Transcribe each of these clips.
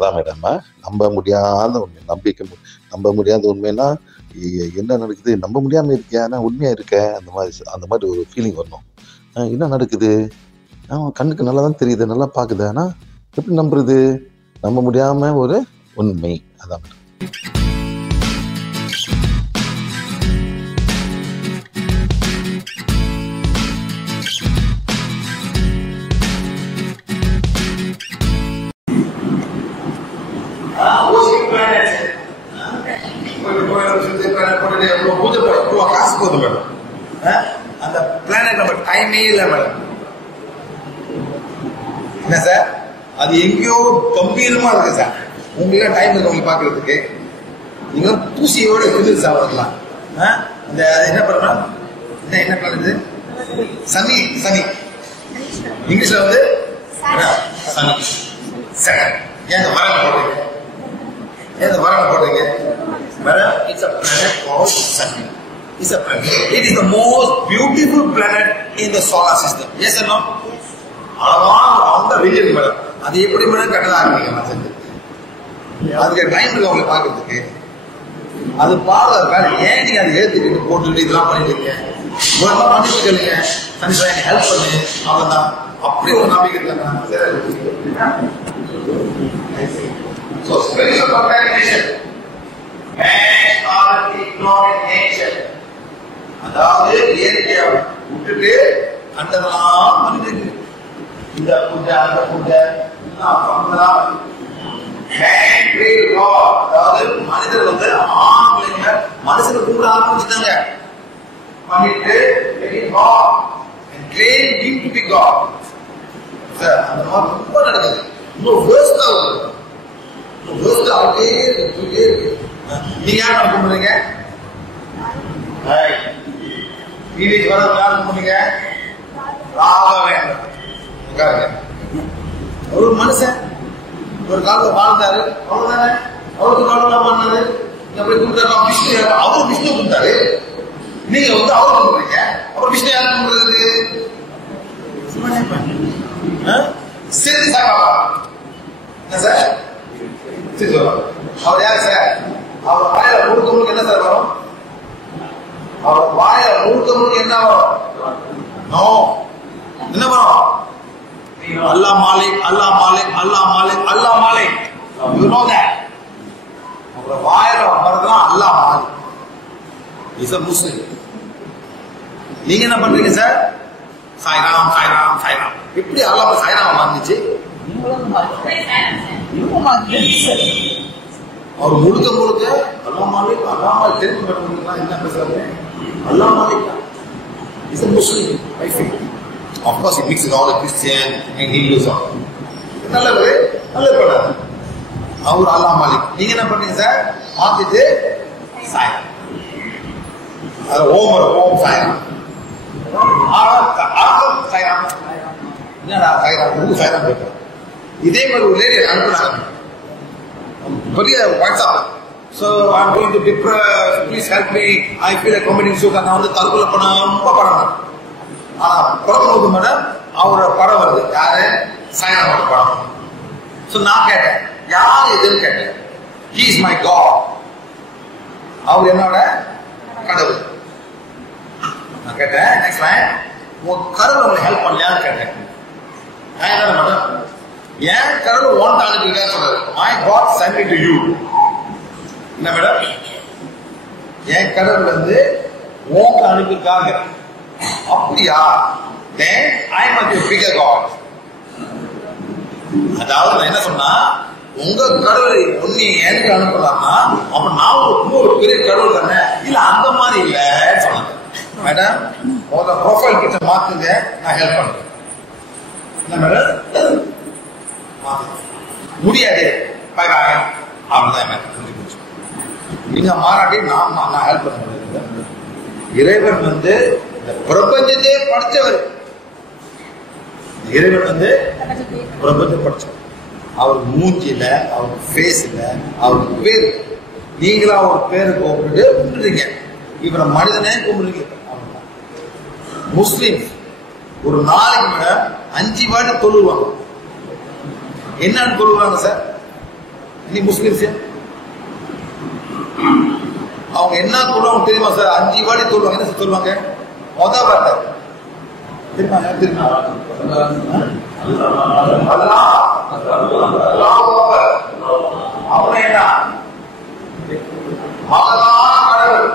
அதான் மேடம், நம்ப முடியாத உண்மை, நம்ப முடியாத உண்மைன்னா என்ன நடக்குது, நம்ப முடியாம இருக்கியா, ஆனா உண்மையா இருக்க, அந்த மாதிரி ஒரு ஃபீலிங் வரணும். என்ன நடக்குது, கண்ணுக்கு நல்லா தான் தெரியுது, நல்லா பாக்குது, ஆனா எப்படி நம்புறது, நம்ப முடியாம ஒரு உண்மை. அதான் மேடம். காசு போகுது மேடம். அந்த பிளானட் நம்ம டைமே இல்லை மேடம். என்ன சார், அது எங்கேயோ கம்பீரமா இருக்கு சார். உங்களுக்கு டைம் இருக்கு உங்களுக்கு பாக்குறதுக்கு. நீங்க தூசியோட இருக்குது சார். வரலாம் இந்த என்ன பண்ணலாம், என்ன பிளானட், சனி. சனி இங்கிலீஷ்ல வந்து சனி. செகண்ட் ஏன் வரங்க போடுறீங்க, ஏன் வரங்க போடுறீங்க? It's a planet called Sun. It's a planet. It is the most beautiful planet in the solar system. Yes or no? அழகான ரீஜன் மேடம். அது எப்படி மேடம் கட்டதா இருக்கீங்க? அதுக்கு டைம் இருக்கு அவங்களை பாக்குறதுக்கு. அது பாடுற வேலை ஏன் நீங்க அதை ஏத்துக்கிட்டு போட்டுக்கிட்டு இதெல்லாம் பண்ணிட்டு இருக்கீங்க? பண்ணிட்டு கேளுங்க, சனி ஹெல்ப் பண்ணு, அவ்வளவுதான். அப்படி ஒரு நம்பிக்கை இருக்காங்க. So spiritual contamination. Man are ignoring nature. அதாவது இயற்கையை விட்டுட்டு கண்டதெல்லாம் பண்ணிட்டு இந்த பூஜை அந்த பூஜை அதாவது மனிதர் வந்து ஆண்பிள்ளைங்க மனுஷனை கூப்பிட ஆரம்பிச்சுட்டாங்க. பண்ணிட்டு அந்த மாதிரி ரொம்ப நடக்குது. இன்னும் வேஸ்ட் ஆகுது. நீங்க யார் கும்பிடுறீங்க? டிவிக்கு வர யார் கும்பிடுறீங்க? ராகவன். ஒரு மனுஷன் ஒரு காலத்துல வாழ்ந்தாரு, அவ்வளவுதானே. அவருக்கு காலம் பண்ணாரு, எப்படி கும்பிட்டாரு? விஷ்ணு. அவரு விஷ்ணு கும்பிட்டாரு, நீங்க வந்து அவரு கும்பிடுறீங்க. அப்புறம் விஷ்ணு யாரு கும்பிடுறது? செத்து சாக்கா என்ன சார்? அவர் யாரு சார்? அவர் வாயில முழுக்க முழுக்க என்ன சார் வரும்? அவர் வாயில முழுக்க முழுக்க என்ன வரும்? என்ன வரும்? அல்லா மாலிக், அல்லா மாலிக், அல்லா மாலிக், அல்லா மாலிக். You know that. அவர் வாயில வரதுதான் Allah Malik. Is a Muslim. நீங்க என்ன பண்றீங்க சார்? சாய்ராம் சாய்ராம் சாய்ராம். எப்படி அல்லாஹ் சாய்ராம் வந்துச்சு? அவர் முழுக்க முழுக்க அல்லா மாலிக், அல்லா மாலிக் தெரிஞ்சு பண்ண என்ன பேசுறாரு? Allah Malik is a Muslim. I think. Of course, it mixes all the Christian and Hindus. நல்லது பண்ணாரு. அவர் அல்லா மாலிக். நீங்க என்ன பண்ணீங்க சார்? மாத்திட்டு சாய்ராம். அது ஓம் சாய்ராம். சாய்ராம் என்னடா சாய்ராம் சாய்ராம் கேட்கிறேன். இதே மாதிரி ஒரு லேடி அனுப்புனாங்க பெரிய WhatsApp. So I'm going to depress, please help me, I feel like committing suicide. நான் வந்து தற்கொலை பண்ண ரொம்ப படம். ஆனா படம் மேடம் அவரோட படம் வருது. யாரு? சாய்ராமோட படம். So நான் கேட்டேன், யார் இதுன்னு கேட்டேன். He is my God. அவர் என்னோட கடவுள். நான் கேட்டேன், நெக்ஸ்ட் லைன், உன் கடவுள் உங்களுக்கு ஹெல்ப் பண்ணலையான்னு கேட்டேன். நான் என்ன மேடம், ஏன் கடவுள் ஒன் அனுப்பிருக்கான்னு சொல்றாரு. My God sent me to you. என்ன மேடம், என் கடவுள் வந்து உங்க அனுப்பிருக்காங்க. அப்படியா? Then I must be a bigger God. அதாவது நான் என்ன சொன்னா, உங்க கடவுளை ஒன்னி எனக்கு அனுப்பலாம்னா அப்ப நான் ஒரு பெரிய கடவுள் தானே. இல்ல அந்த மாதிரி இல்ல சொன்னாங்க. மேடம் உங்க ப்ரொஃபைல் கிட்ட மாத்துங்க, நான் ஹெல்ப் பண்றேன். என்ன மேடம் முடியாது, பாய் பாய் அப்படிதான் மேடம். நீங்க மாறாட்டி நான் ஹெல்ப் பண்ண முடியாது. இறைவன் வந்து இந்த பிரபஞ்சத்தையே படிச்சவர். இறைவன் வந்து பிரபஞ்சம் படிச்சவர். அவர் மூஞ்சில, அவர் ஃபேஸ்ல, அவருக்கு பேரு. நீங்களா ஒரு பேரை கூப்பிட்டு கும்பிடுறீங்க. இவரை மனிதனே கும்பிடுறீங்க. முஸ்லிம் ஒரு நாளைக்கு மேல 5 வாட்டி தொழுவாங்க. என்னன்னு தொழுவாங்க சார்? நீ முஸ்லிம்ஸ் அவங்க என்ன சொல்லுவாங்க தெரியுமா சார்? 5 வாடி சொல்லுவாங்க. என்ன சொல்லுவாங்க? மொதல் வார்த்தை தெரியுமா? தெரியுமா? அவங்க என்ன மகளான கடவுள்.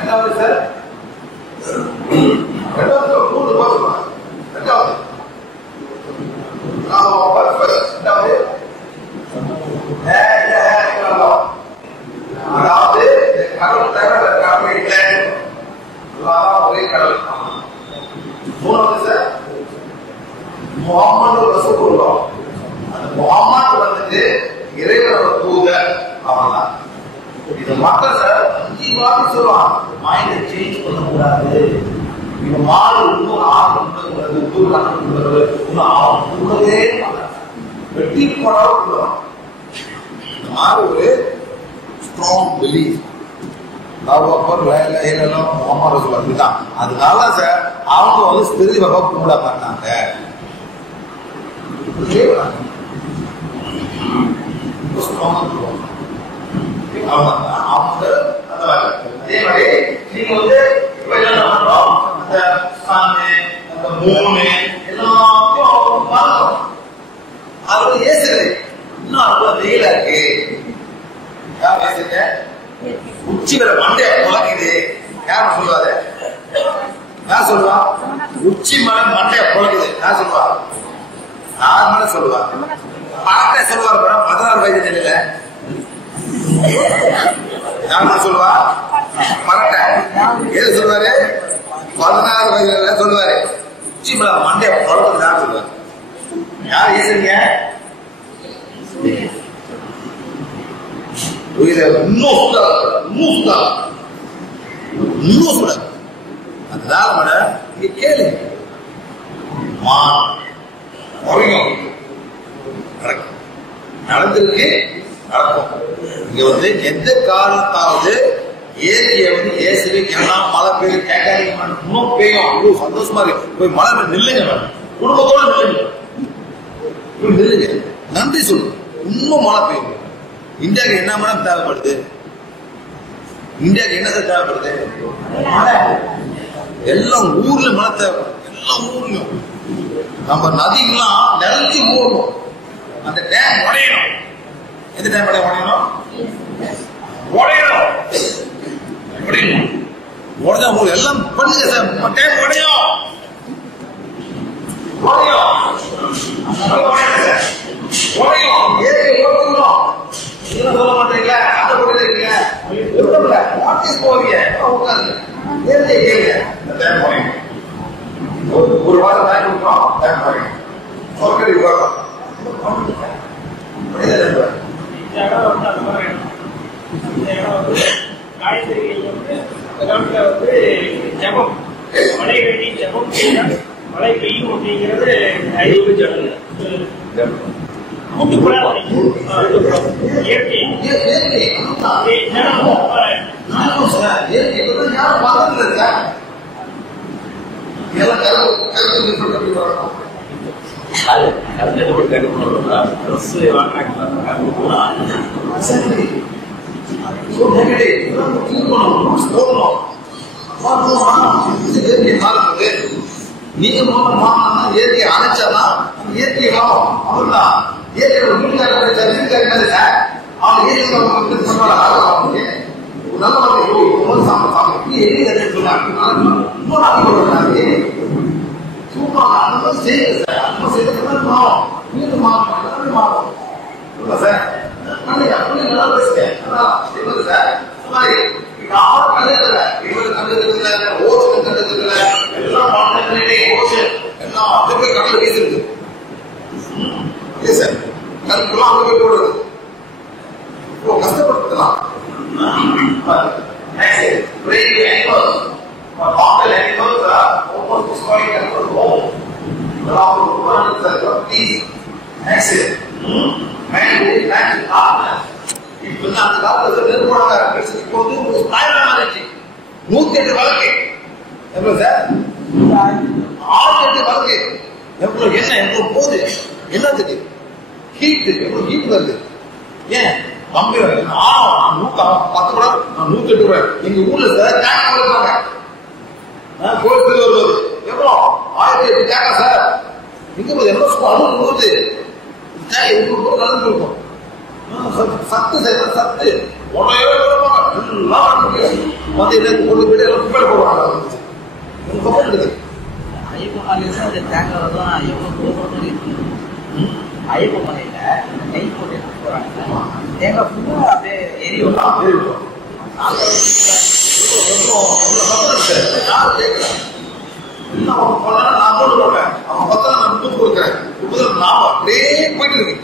என்ன சார்? ரெண்டாவது அதாவது கடவுள் தவிர கடவுள் இல்லை, ஒரே கடவுள். மூணாவது சார் முகமது ரசூலுல்லாஹ். அந்த முகமது வந்துட்டு இறைவனோட தூதர். அவன்தான் இது மக்கள் சார் 5 வாட்டி சொல்லுவாங்க. மைண்டை சேஞ்ச் பண்ணக்கூடாது. இவன் மாறு இன்னொரு ஆறு வெட்டி போடாம மாறு ஒரு ஸ்ட்ராங் பிலீஃப். அதனால சார் அவங்க வந்து ஸ்பிரிச்சுவலா கும்பிட மாட்டாங்க. அதே மாதிரி நீங்க வந்து அந்த மூணு எல்லாத்தையும் பார்க்கணும். அது வந்து ஏசுறது இன்னும் அவ்வளவு வெயிலா இருக்கு. யார் பேசுறீங்க? உச்சி வர மண்டை புழக்குது. யார் சொல்லுவாரு? யார் சொல்லுவா? உச்சி மலை மண்டைய புழக்குது. யார் சொல்லுவா? யார் மேல சொல்லுவா? பாட்டை சொல்லுவார். 16 வயது நிலையில யார் சொல்லுவா? பரட்டை எது சொல்லுவாரு? 16 வயதுல சொல்லுவாரு. உச்சி மலை மண்டைய புழக்குது. யார் சொல்லுவாரு? யார் ஏசுறீங்க? அதனால இங்க கேளு நடந்திருக்கு, நடக்கும். இங்க வந்து எந்த காரணத்தாவது ஏரியை வந்து ஏசுவே எல்லாம் மழை பெய்யும் கேட்காதீங்க. இன்னும் பெய்யும் அவ்வளவு சந்தோஷமா இருக்கு. போய் மழை நில்லுங்க, குடும்பத்தோட நில்லுங்க, நில்லுங்க, நன்றி சொல்லு. இன்னும் மழை பெய்யும். இந்தியாவுக்கு என்ன மேடம் தேவைப்படுது? இந்தியாவுக்கு என்ன தேவைப்படுது? மழை. எல்லாம் ஊர்ல மழை தேவைப்படுது. எல்லா ஊர்லயும் நம்ம நதிகள்லாம் நிறைஞ்சு மூடணும். அந்த டேம் உடையணும். எந்த டேம் உடையணும்? உடையணும். உடஞ்சா உங்களுக்கு எல்லாம் பண்ணுங்க சார். டேம் உடையும், உடையும், உடையும். ஏறி ஓடணும். நீங்க சொல்ல மாட்டீங்களா? அந்த கூட இருக்கீங்க. போவீங்க உட்காந்து ஏறி கேளுங்க. டேம் உடையும். ஒரு வாரம் வாங்கி கொடுக்குறோம். டேம் உடையும். சொற்கடி வரும். காய்கறிகள் வந்து கிராமத்துல வந்து ஜபம், மழை வேண்டி ஜபம் செய்தால் மழை பெய்யும் அப்படிங்கிறது அறிவு ஜபம். இயற்கை நீங்க இயற்கை அணைச்சாதான் இயற்கை வரும். அவர்தான் இயற்கை அவங்க இயற்கை நல்ல கடல் வீசுறது கருப்புலாம் அங்க போய் போடுறது கஷ்டப்படுத்தலாம். அந்த காலத்துல நெருப்பாக 108 வழக்கு எவ்வளவு சார்? 608 வழக்கு எவ்வளவு? என்ன எவ்வளவு போகுது? என்னத்துக்கு ஹீட் எவ்வளவு ஹீட் வருது. ஏன் கம்பெனி 10 ரூபாய் 108 ரூபாய் எங்க ஊர்ல சார் டேங்க் கொடுப்பாங்க. கோயம்புத்தூர் வருவது எவ்வளோ 1008 டேங்கா சார். இங்க போது எவ்வளோ அழுகு போகுது நடந்து இருக்கும். சத்து சார் சத்து உடனே வந்து என்ன கொண்டு போயிட்டு எல்லாம் குப்பையில போடுவாங்க. ஐயப்ப மலையில அந்த தேங்காய் தான் எவ்வளவு ஐயப்ப மலையில நெய் போட்டு போறாங்க. தேங்காய் ஃபுல்லா அப்படியே எரியும். போயிட்டு இருக்கு.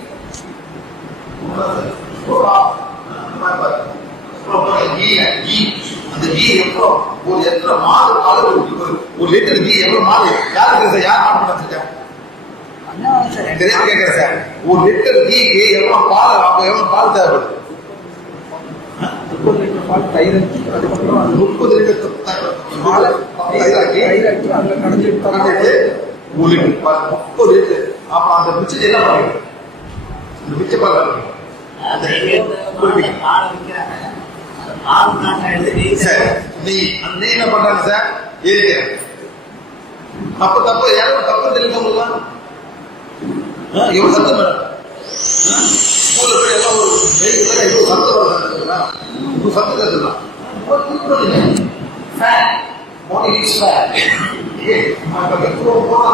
அந்த கீ எவ்வளோ ஒரு எத்தனை மாடு அளவு ஒரு லிட்டர் கீ எவ்வளவு மாடு யாருக்கு யார் ஆர்டர் வச்சிருக்கேன் தெரியாது கேட்கிறேன் சார். ஒரு லிட்டர் கீக்கு எவ்வளவு பால் எவ்வளவு பால் தேவைப்படுது? 30 லிட்டர் பால் தயிர் அதுக்கப்புறம் 30 லிட்டர் தயிராக்கி அதில் கடைஞ்சிட்டு 1 லிட்டர் பால் 30 லிட்டர். அப்புறம் அந்த மிச்சத்தை என்ன பண்ணுவீங்க? இந்த மிச்ச பால் நீ என்ன பண்றாங்க சார்? ஏறிக்கிறேன் தப்பு தப்பு யாரும் தப்பு தெரிஞ்சவங்களா எவ்வளவு சத்தம் மேடம் ஸ்கூல்ல போய் எல்லாம் ஒரு வெயிட் எவ்வளவு சத்தம் வருது சத்தம் கத்துக்கலாம். போனா